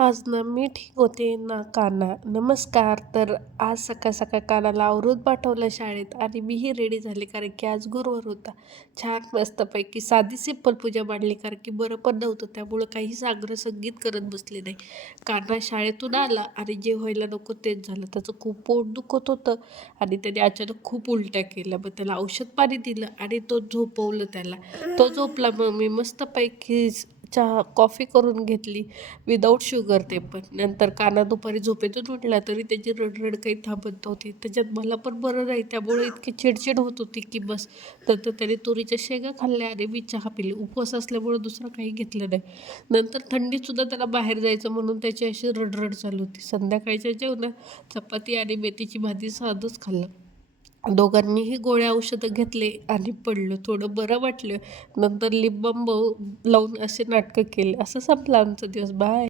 आज ना मी ठीक होते ना काना. नमस्कार. तर आज सकाळ सकाळ कानाला आवरून पाठवलं शाळेत आणि मीही रेडी झाले कारण की आज गुरुवार होता. छान मस्तपैकी साधी सिंपल पूजा मांडली कारण की बरं पण नव्हतं त्यामुळं काही साग्र संगीत करत बसले नाही. कान्हा शाळेतून आला आणि जे व्हायला नको तेच झालं. त्याचं खूप पोट दुखत होतं आणि त्याने अचानक खूप उलट्या केल्या. मग त्याला औषध पाणी दिलं आणि तो झोपवलं त्याला. तो झोपला मग मी मस्तपैकी चहा कॉफी करून घेतली विदाऊट शुगर ते पण. नंतर कान्हा दुपारी झोपेतून उठला तरी त्याची रडरड काही थांबत नव्हती. त्याच्यात मला पण बरं नाही त्यामुळे इतकी चिडचिड होत होती की बस. नंतर त्याने तुरीच्या शेंगा खाल्ल्या आणि मी चहा पिली. उपवास असल्यामुळं दुसरं काही घेतलं नाही. नंतर थंडीतसुद्धा त्याला बाहेर जायचं म्हणून त्याची अशी रडरड चालू होती. संध्याकाळच्या जेवणात चपाती आणि मेथीची भाजी साधंच खाल्लं. दोघांनीही गोळ्या औषधं घेतले आणि पडलं. थोडं बरं वाटलं. नंतर लिप बाम लावून असे नाटकं केले. असं संपलं आमचा दिवस. बाय.